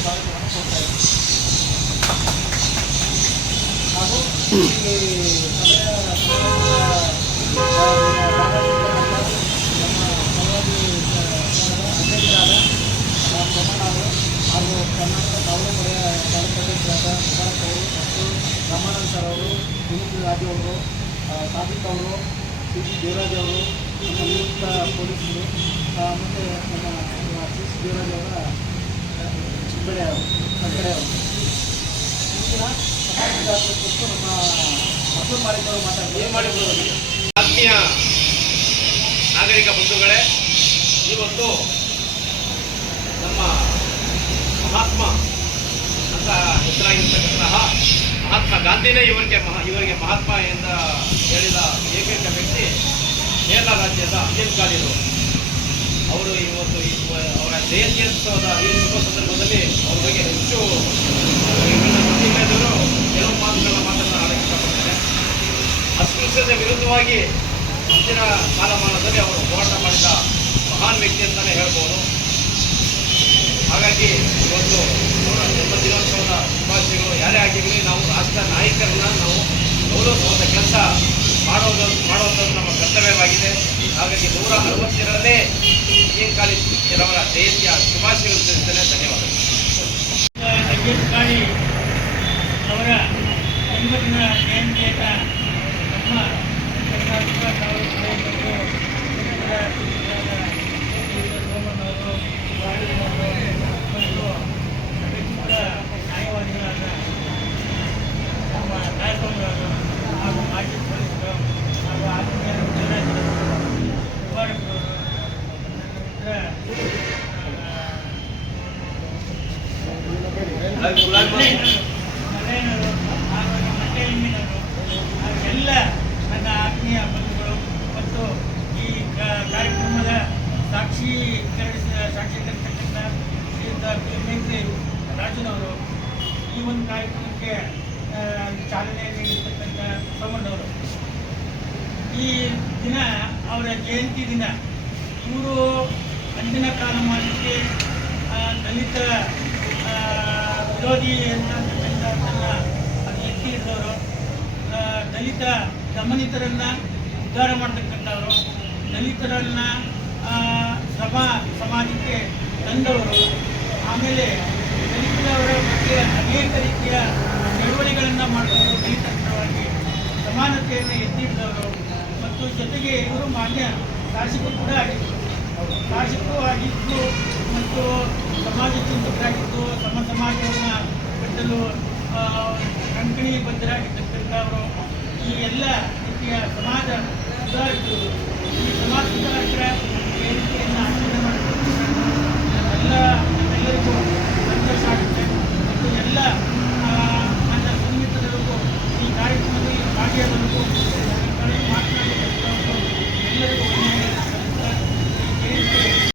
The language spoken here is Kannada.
ಇದ್ದೀನಿ ಹಾಗೂ ಈ ಹಾಗೂ ಕರ್ನಾಟಕ ಕಾವಲು ಪಡೆಯ ಕಾರ್ಯಪ್ರದೇಶರಾದ ಮುಬಾರಕ್ ಅವರು ಮತ್ತು ರಾಮಾನಂದ್ ಸರ್ ಅವರು ಸುನೀಲ್ ರಾಜು ಅವರು ಸಾದಿಕ್ ಅವರು ಸಿ ಸಿ ದೇವರಾಜ್ ಅವರು ನಮ್ಮ ನಿವೃತ್ತ ಪೊಲೀಸರು ಮತ್ತು ನಮ್ಮ ಸಿ ಸಿ ದೇವರಾಜ್ ಅವರ ಅವರು ಕಡೆ ಈಗಿನ ಕುರಿತು ನಮ್ಮ ಅಬ್ದುಲ್ ಮಾಲಿಕ್ ಅವರು ಮಾತಾಡ್ತಾರೆ ಏನ್ ಮಾಡಿದ್ರು ಆತ್ಮೀಯ ನಾಗರಿಕ ಬಂಧುಗಳೇ, ಇವತ್ತು ನಮ್ಮ ಮಹಾತ್ಮ ಅಂತ ಹೆಸರಾಗಿರ್ತಕ್ಕಂತಹ ಮಹಾತ್ಮ ಗಾಂಧಿನೇ ಇವರಿಗೆ ಮಹಾ, ಇವರಿಗೆ ಮಹಾತ್ಮ ಎಂದ ಹೇಳಿದ ಏಕೈಕ ವ್ಯಕ್ತಿ ಕೇರಳ ರಾಜ್ಯದ ಅಜಯ್ ಕಾಲಿರು ಅವರು ಇವತ್ತು ಅವರ ಜಯಂತಿ ಈ ಶುಭ ಸಂದರ್ಭದಲ್ಲಿ ಅವ್ರ ಬಗ್ಗೆ ಹೆಚ್ಚು ಪ್ರತಿನಿಧಿಗಳು ಕೆಲವು ಮಾತನ್ನು ಮಾತನಾಡಲು ಇಷ್ಟಪಡ್ತಾರೆ ಅಸ್ಪೃಶ್ಯತೆ ವಿರುದ್ಧವಾಗಿ ಮುಂದಿನ ಕಾಲಮಾನದಲ್ಲಿ ಅವರು ಹೋರಾಟ ಮಾಡಿದ ಮಹಾನ್ ವ್ಯಕ್ತಿ ಅಂತಲೇ ಹೇಳ್ಬೋದು. ಹಾಗಾಗಿ ಇವತ್ತು ಅವರ ಜನ್ಮದಿನೋತ್ಸವದ ಶುಭಾಶಯಗಳು ಯಾರೇ ಆಗಿರಲಿ, ನಾವು ರಾಷ್ಟ್ರ ನಾಯಕರನ್ನ ನಾವು ಗೌರವಿಸುವಂಥ ಕೆಲಸ ಮಾಡೋದು ಮಾಡುವಂಥದ್ದು ನಮ್ಮ ಕರ್ತವ್ಯವಾಗಿದೆ. ಹಾಗಾಗಿ ನೂರ ಅರವತ್ತೆರಡನೇ ಏನ್ ಕೆಲವರ ಜಯಂತಿಯ ಶುಭಾಶಯಗಳು ತಿಳಿಸ್ತೇನೆ ಧನ್ಯವಾದಗಳು. ಗಾಳಿ ಅವರ ಜನ್ಮದಿನ ಜಯಂತಿಯನ್ನು ನಮ್ಮ ಕರ್ನಾಟಕ ಕಾವಲು ಪಡೆ ಮತ್ತು ಉತ್ತರ ಜಿಲ್ಲೆಯಾದ ಸೋಮಣ್ಣವರು ವಾಡಿಯವರು ಮತ್ತು ಅಧಿಕೃತ ನ್ಯಾಯವಾದಿಗಳಾದ ನಮ್ಮ ರಾಯಸ್ವಾಮಿಯವರು ಹಾಗೂ ಮಾಜಿ ಪೊಲೀಸರು ಹಾಗೂ ಆತ್ಮೀಯ ಮುಖ್ಯರಾಜರು ಮುಬಾರಕ್ರವರು ನನ್ನ ಮಿತ್ರ ಮಲೆಯವರು ಹಾಗೂ ನಮ್ಮ ಟೈಮಿನವರು ಹಾಗೂ ಎಲ್ಲ ನನ್ನ ಆತ್ಮೀಯ ಬಂಧುಗಳು ಮತ್ತು ಈ ಕ- ಕಾರ್ಯಕ್ರಮದ ಸಾಕ್ಷೀಕರಿಸಿದ ಸಾಕ್ಷೀಕರಿಸತಕ್ಕಂಥ ಶ್ರೀಯುತ ಮೇತ್ರಿ ರಾಜನವರು ಈ ಒಂದು ಕಾರ್ಯಕ್ರಮಕ್ಕೆ ಚಾಲನೆ ನೀಡಿರ್ತಕ್ಕಂಥ ಸೋಮಣ್ಣವರು. ಈ ದಿನ, ಅವರ ಜಯಂತಿ ದಿನ ಇವರು ಅಂದಿನ ಕಾಲಮಾನಕ್ಕೆ ದಲಿತ ವಿರೋಧಿ ತನ್ನ ಅದು ಎತ್ತಿ ಹಿಡಿದವರು ದಲಿತ ದಮನಿತರನ್ನು ಉದ್ಧಾರ ಮಾಡ್ತಕ್ಕಂಥವ್ರು, ದಲಿತರನ್ನ ಸಮ ಸಮಾಜಕ್ಕೆ ತಂದವರು ಆಮೇಲೆ ದಲಿತರವರ ಬಗ್ಗೆ ಅನೇಕ ರೀತಿಯ ಚಳವಳಿಗಳನ್ನು ಮಾಡಿಕೊಂಡು ದಲಿತ ಪರವಾಗಿ ಸಮಾನತೆಯನ್ನು ಎತ್ತಿಟ್ಟವರು ಮತ್ತು ಜೊತೆಗೆ ಇವರು ಮಾನ್ಯ ಶಾಸಕರು ಕೂಡ ಆಗಿದ್ದರು. ಶಾಸಕರು ಆಗಿದ್ದು ಮತ್ತು ಸಮಾಜ ಚಿಂತಕರಾಗಿದ್ದು ತಮ್ಮ ಸಮಾಜವನ್ನು ಕಟ್ಟಲು ಕಂಕಣಿ ಕಂಕಣಿ ಬದ್ಧರಾಗಿರ್ತಕ್ಕಂಥವರು ಈ ಎಲ್ಲ ರೀತಿಯ ಸಮಾಜ ಸುಧಾರಕರು ಈ ಸಮಾಜ ಸುಧಾರಕರ ಹೇಳಿಕೆಯನ್ನು ಆಚರಣೆ ಮಾಡಿರ್ತಕ್ಕಂಥ ಎಲ್ಲ camera.